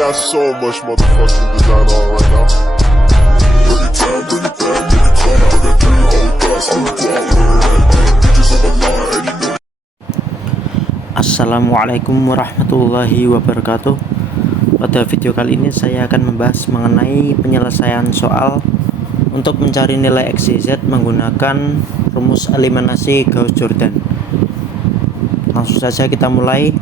got so much motherfucking design on right now. Bring it down, bring it down, make it clap. I got 3 old guys, I'm the guap. Bitches on my line, and you know. Assalamualaikum warahmatullahi wabarakatuh. Pada video kali ini saya akan membahas mengenai penyelesaian soal untuk mencari nilai X, Y, Z menggunakan rumus eliminasi Gauss-Jordan. Langsung saja kita mulai.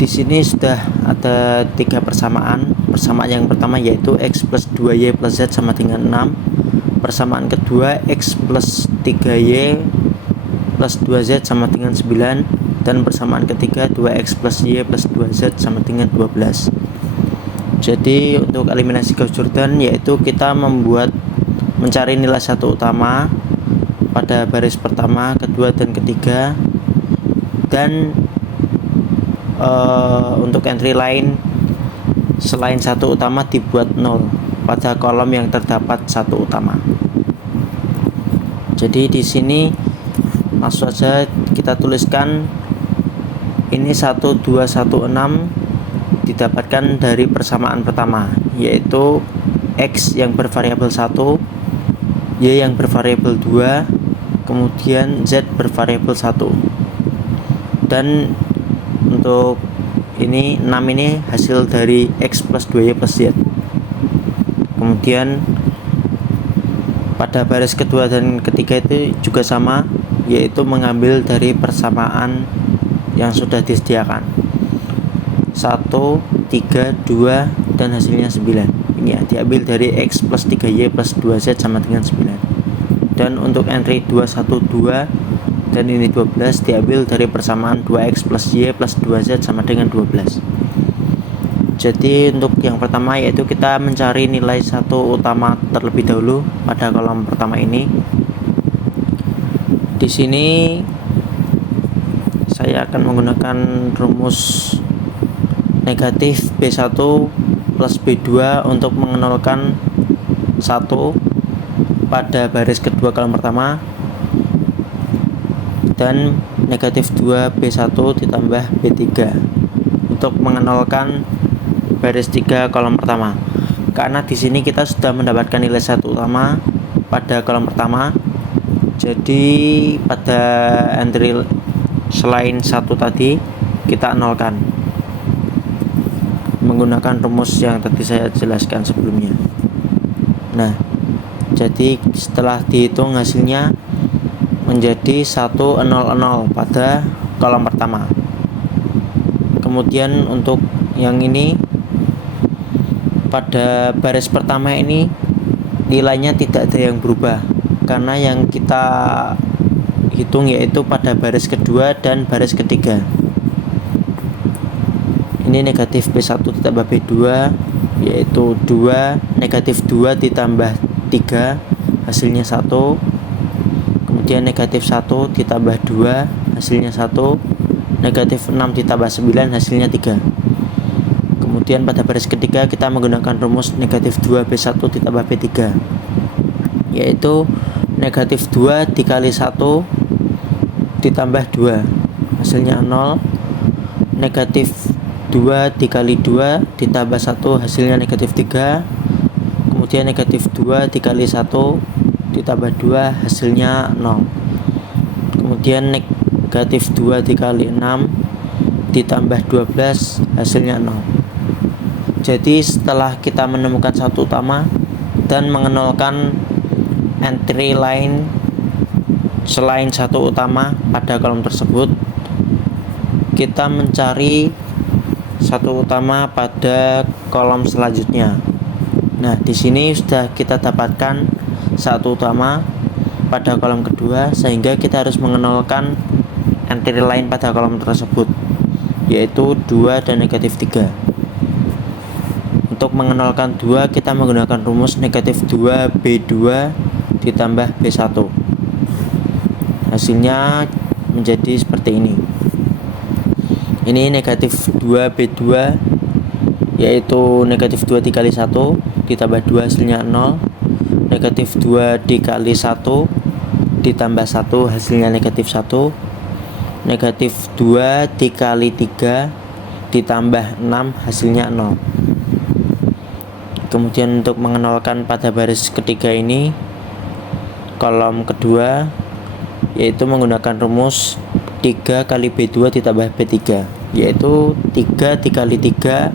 Di sini sudah ada 3 persamaan. Persamaan yang pertama yaitu X plus 2Y plus Z sama dengan 6. Persamaan kedua X plus 3Y plus 2Z sama dengan 9. Dan persamaan ketiga 2X plus Y plus 2Z sama dengan 12. Jadi untuk eliminasi Gauss-Jordan yaitu kita mencari nilai satu utama pada baris pertama, kedua, dan ketiga. Dan untuk entry lain selain satu utama dibuat 0 pada kolom yang terdapat satu utama. Jadi di sini langsung saja kita tuliskan ini 1, 2, 1, 6 didapatkan dari persamaan pertama, yaitu X yang bervariabel 1, Y yang bervariabel 2, kemudian Z bervariabel 1. Dan untuk ini 6 ini hasil dari X plus 2Y plus Z. Kemudian pada baris kedua dan ketiga itu juga sama, yaitu mengambil dari persamaan yang sudah disediakan 1, 3, 2 dan hasilnya 9. Ini ya, diambil dari X plus 3Y plus 2Z sama dengan 9. Dan untuk entry 2, 1, 2 dan ini 12 diambil dari persamaan 2X plus Y plus 2Z sama dengan 12. Jadi untuk yang pertama yaitu kita mencari nilai satu utama terlebih dahulu pada kolom pertama ini. Di sini saya akan menggunakan rumus negatif B1 plus B2 untuk mengenolkan 1 pada baris kedua kolom pertama, dan negatif 2B1 ditambah B3 untuk mengenolkan baris 3 kolom pertama. Karena di sini kita sudah mendapatkan nilai satu utama pada kolom pertama, jadi pada entry selain 1 tadi kita nolkan menggunakan rumus yang tadi saya jelaskan sebelumnya. Nah, jadi setelah dihitung hasilnya menjadi 100 pada kolom pertama. Kemudian untuk yang ini pada baris pertama ini nilainya tidak ada yang berubah karena yang kita hitung yaitu pada baris kedua dan baris ketiga. Ini negatif B1 ditambah B2 yaitu 2, negatif 2 ditambah 3 hasilnya 1. Kemudian negatif 1 ditambah 2 hasilnya 1, negatif 6 ditambah 9 hasilnya 3. Kemudian pada baris ketiga kita menggunakan rumus negatif 2B1 ditambah B3 yaitu negatif 2 dikali 1 ditambah 2 hasilnya 0, negatif 2 dikali 2 ditambah 1 hasilnya negatif 3, kemudian negatif 2 dikali 1 ditambah 2 hasilnya 0, kemudian negatif 2 dikali 6 ditambah 12 hasilnya 0. Jadi setelah kita menemukan satu utama dan mengenolkan entry lain selain satu utama pada kolom tersebut, kita mencari satu utama pada kolom selanjutnya. Nah, di sini sudah kita dapatkan satu utama pada kolom kedua, sehingga kita harus mengenolkan entry lain pada kolom tersebut, yaitu 2 dan negatif 3. Untuk mengenolkan 2 kita menggunakan rumus negatif 2B2 ditambah B1. Hasilnya menjadi seperti ini. Ini negatif 2B2 yaitu negatif 2 dikali 1 ditambah 2 hasilnya 0, negatif 2 dikali 1 ditambah 1 hasilnya negatif 1, negatif 2 dikali 3 ditambah 6 hasilnya 0. Kemudian untuk mengenalkan pada baris ketiga ini, kolom kedua yaitu menggunakan rumus 3 kali B2 ditambah B3, yaitu 3 dikali 3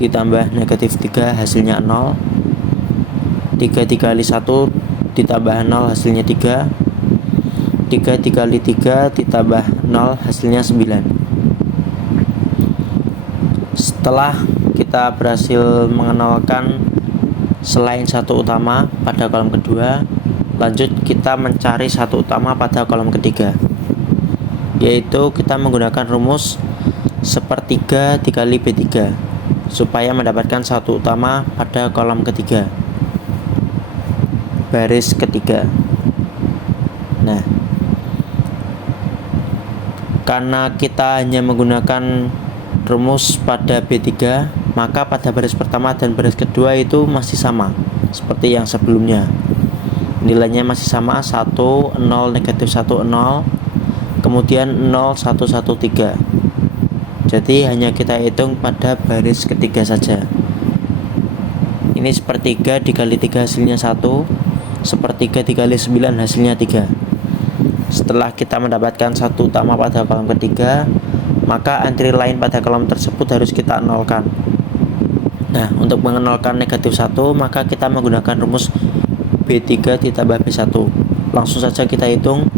ditambah negatif 3 hasilnya 0, 3 dikali 1 ditambah 0 hasilnya 3, 3 dikali 3 ditambah 0 hasilnya 9. Setelah kita berhasil mengenalkan selain satu utama pada kolom kedua, lanjut kita mencari satu utama pada kolom ketiga, yaitu kita menggunakan rumus 1/3 dikali B3 supaya mendapatkan satu utama pada kolom ketiga, baris ketiga. Nah, karena kita hanya menggunakan rumus pada B3, maka pada baris pertama dan baris kedua itu masih sama seperti yang sebelumnya. Nilainya masih sama, 1, 0, negatif 1, 0, kemudian 0, 1, 1, 3. Jadi hanya kita hitung pada baris ketiga saja. Ini 1/3 dikali 3 hasilnya 1, 1/3 dikali 9 hasilnya 3. Setelah kita mendapatkan satu utama pada kolom ketiga, maka entry lain pada kolom tersebut harus kita nolkan. Nah, untuk mengenolkan negatif 1, maka kita menggunakan rumus B3 ditambah B1. Langsung saja kita hitung.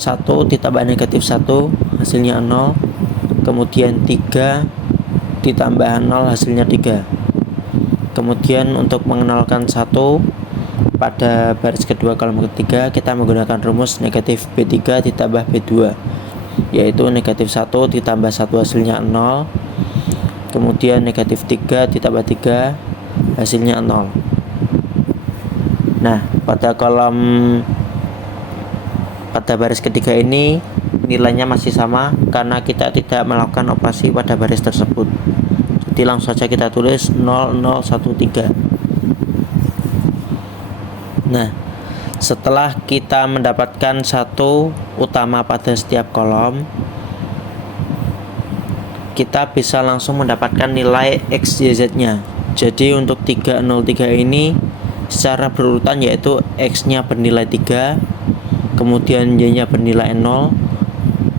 1 ditambah negatif 1 hasilnya 0, kemudian 3 ditambah 0 hasilnya 3. Kemudian untuk mengenalkan 1 pada baris kedua kolom ketiga, kita menggunakan rumus negatif B3 ditambah B2, yaitu negatif 1 ditambah 1 hasilnya 0, kemudian negatif 3 ditambah 3 hasilnya 0. Nah, pada baris ketiga ini nilainya masih sama karena kita tidak melakukan operasi pada baris tersebut. Jadi langsung saja kita tulis 0013. Nah, setelah kita mendapatkan satu utama pada setiap kolom, kita bisa langsung mendapatkan nilai X, Y, Z-nya. Jadi untuk 303 ini secara berurutan, yaitu X-nya bernilai 3, kemudian Y-nya bernilai 0,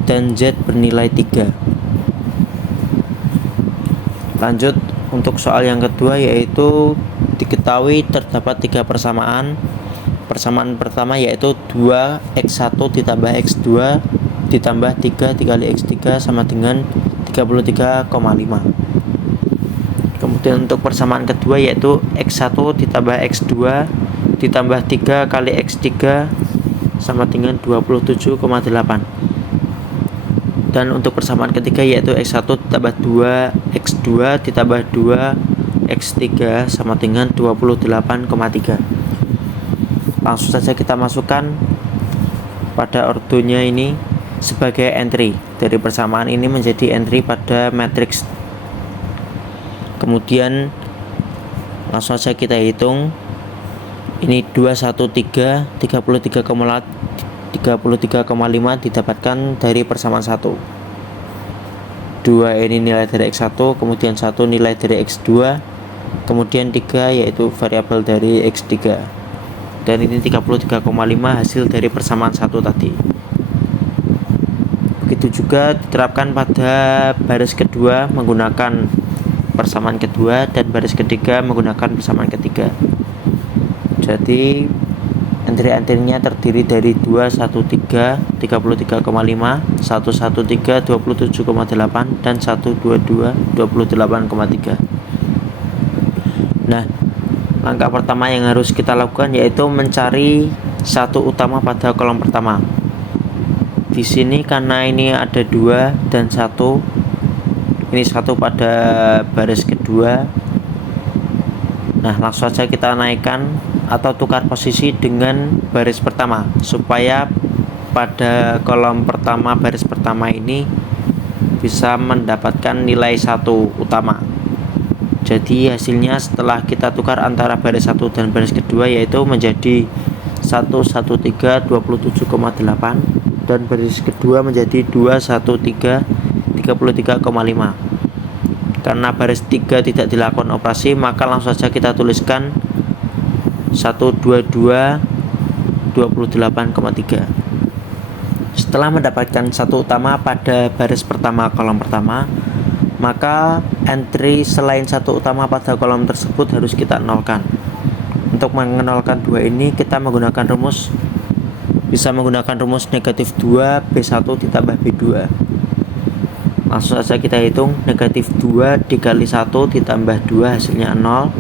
dan Z bernilai 3. Lanjut untuk soal yang kedua, yaitu diketahui terdapat 3 persamaan. Persamaan pertama yaitu 2x1 ditambah x2 ditambah 3 dikali x3 sama dengan 33,5. Kemudian untuk persamaan kedua yaitu x1 ditambah x2 ditambah 3 kali x3 sama dengan 27,8. Dan untuk persamaan ketiga yaitu x1 ditambah 2x2 ditambah 2x3 sama dengan 28,3. Langsung saja kita masukkan pada ordonya ini sebagai entry. Dari persamaan ini menjadi entry pada matriks. Kemudian langsung saja kita hitung. Ini 213 33,5 didapatkan dari persamaan 1. 2 ini nilai dari x1, kemudian 1 nilai dari x2, kemudian 3 yaitu variabel dari x3. Dan ini 33,5 hasil dari persamaan 1 tadi. Begitu juga diterapkan pada baris kedua menggunakan persamaan kedua dan baris ketiga menggunakan persamaan ketiga. Jadi entry-entry-nya terdiri dari 213 33,5, 113 27,8 dan 122 28,3. Nah, langkah pertama yang harus kita lakukan yaitu mencari satu utama pada kolom pertama. Di sini karena ini ada 2 dan 1, ini 1 pada baris kedua. Nah, langsung saja kita naikkan atau tukar posisi dengan baris pertama supaya pada kolom pertama baris pertama ini bisa mendapatkan nilai 1 utama. Jadi hasilnya setelah kita tukar antara baris 1 dan baris kedua yaitu menjadi 113 27,8 dan baris kedua menjadi 213 33,5. Karena baris 3 tidak dilakukan operasi, maka langsung saja kita tuliskan 122 28,3. Setelah mendapatkan satu utama pada baris pertama kolom pertama, maka entry selain satu utama pada kolom tersebut harus kita nolkan. Untuk mengenolkan dua ini, kita bisa menggunakan rumus negatif 2 B1 ditambah B2. Langsung saja kita hitung, negatif 2 dikali 1 ditambah 2 hasilnya 0.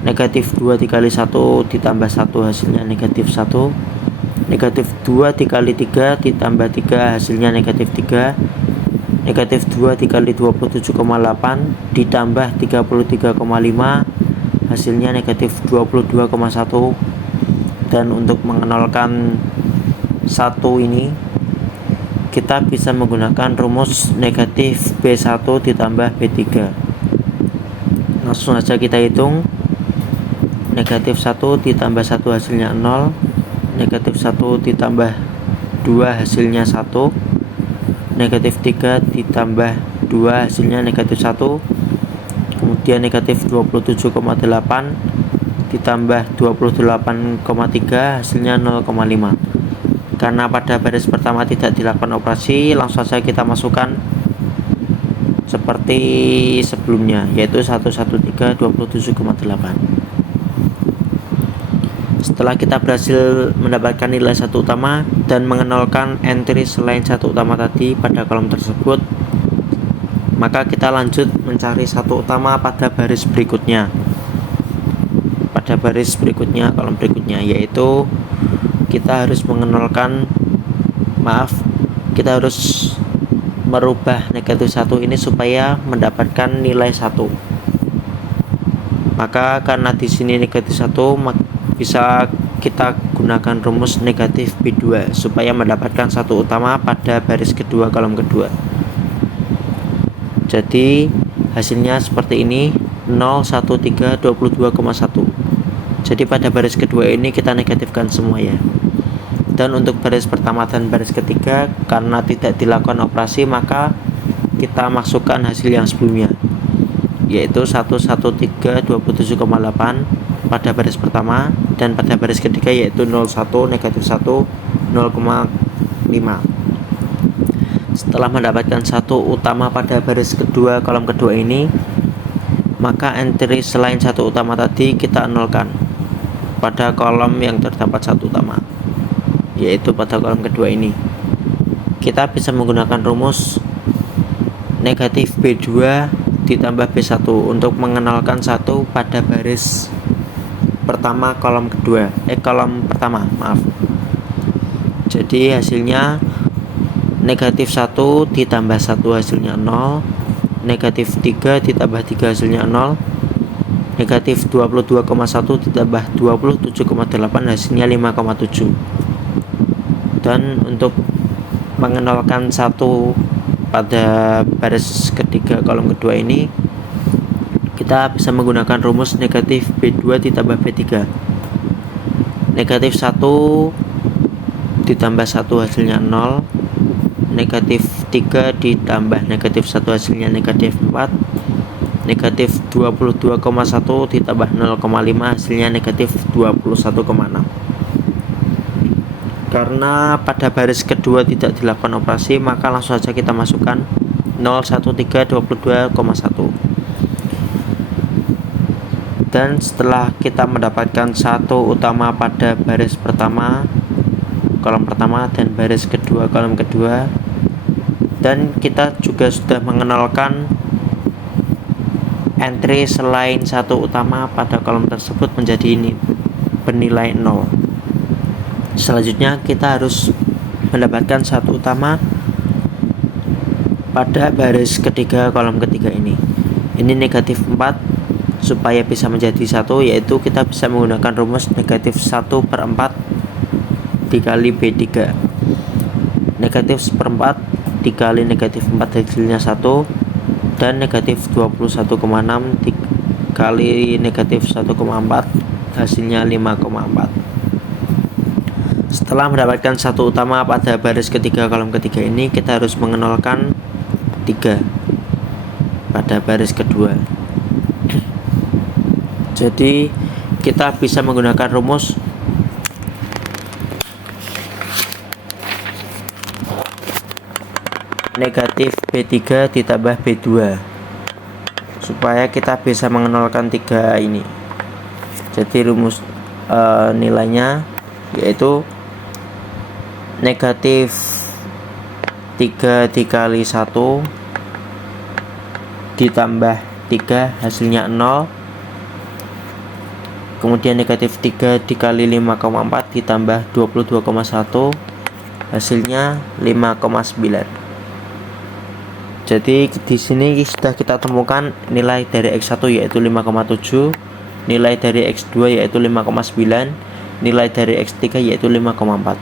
Negatif 2 dikali 1 ditambah 1 hasilnya negatif 1. Negatif 2 dikali 3 ditambah 3 hasilnya negatif 3. Negatif 2 dikali 27,8 ditambah 33,5 hasilnya negatif 22,1. Dan untuk mengenolkan 1 ini, kita bisa menggunakan rumus negatif B1 ditambah B3. Langsung saja kita hitung, negatif 1 ditambah 1 hasilnya 0. Negatif 1 ditambah 2 hasilnya 1. Negatif 3 ditambah 2 hasilnya negatif 1. Kemudian negatif 27,8 ditambah 28,3 hasilnya 0,5. Karena pada baris pertama tidak dilakukan operasi, langsung saja kita masukkan seperti sebelumnya, yaitu 113 27,8. Setelah kita berhasil mendapatkan nilai satu utama dan mengenolkan entry selain satu utama tadi pada kolom tersebut, maka kita lanjut mencari satu utama pada baris berikutnya. Pada baris berikutnya, kolom berikutnya, yaitu kita harus kita harus merubah negatif 1 ini supaya mendapatkan nilai 1. Maka karena di sini negatif 1, bisa kita gunakan rumus negatif B2 supaya mendapatkan satu utama pada baris kedua kolom kedua. Jadi hasilnya seperti ini, 0, 1, 3, 22,1. Jadi pada baris kedua ini kita negatifkan semua ya. Dan untuk baris pertama dan baris ketiga, karena tidak dilakukan operasi, maka kita masukkan hasil yang sebelumnya, yaitu 113 27,8 pada baris pertama, dan pada baris ketiga yaitu 01 negatif 1 0,5. Setelah mendapatkan satu utama pada baris kedua kolom kedua ini, maka entry selain satu utama tadi kita nolkan pada kolom yang terdapat satu utama, yaitu pada kolom kedua ini. Kita bisa menggunakan rumus negatif B2 ditambah B1 untuk mengenalkan satu pada baris pertama kolom pertama. Jadi hasilnya negatif 1 ditambah 1 hasilnya 0. Negatif 3 ditambah 3 hasilnya 0. Negatif 22,1 ditambah 27,8 hasilnya 5,7. Dan untuk mengenalkan satu pada baris ketiga kolom kedua ini, kita bisa menggunakan rumus negatif B2 ditambah B3. Negatif 1 ditambah 1 hasilnya 0. Negatif 3 ditambah negatif 1 hasilnya negatif 4. Negatif 22,1 ditambah 0,5 hasilnya negatif 21,6. Karena pada baris kedua tidak dilakukan operasi, maka langsung saja kita masukkan 013 22,1. Dan setelah kita mendapatkan satu utama pada baris pertama kolom pertama dan baris kedua kolom kedua, dan kita juga sudah mengenalkan entry selain satu utama pada kolom tersebut menjadi ini bernilai 0. Selanjutnya kita harus mendapatkan satu utama pada baris ketiga kolom ketiga ini. Ini negatif 4 supaya bisa menjadi 1, yaitu kita bisa menggunakan rumus negatif 1/4 dikali B3. Negatif 1/4 dikali negatif 4 hasilnya 1, dan negatif 21,6 dikali negatif 1,4 hasilnya 5,4. Setelah mendapatkan satu utama pada baris ketiga kolom ketiga ini, kita harus mengenolkan 3. pada baris kedua. Jadi kita bisa menggunakan rumus negatif B3 ditambah B2 supaya kita bisa mengenalkan 3 ini. Jadi rumus nilainya yaitu negatif 3 dikali 1 ditambah 3 hasilnya 0, kemudian negatif 3 dikali 5,4 ditambah 22,1 hasilnya 5,9. Jadi di sini sudah kita temukan nilai dari X1 yaitu 5,7, nilai dari X2 yaitu 5,9, nilai dari X3 yaitu 5,4.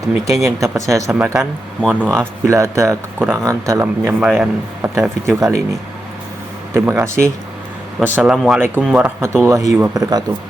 Demikian yang dapat saya sampaikan. Mohon maaf bila ada kekurangan dalam penyampaian pada video kali ini. Terima kasih. Wassalamualaikum warahmatullahi wabarakatuh.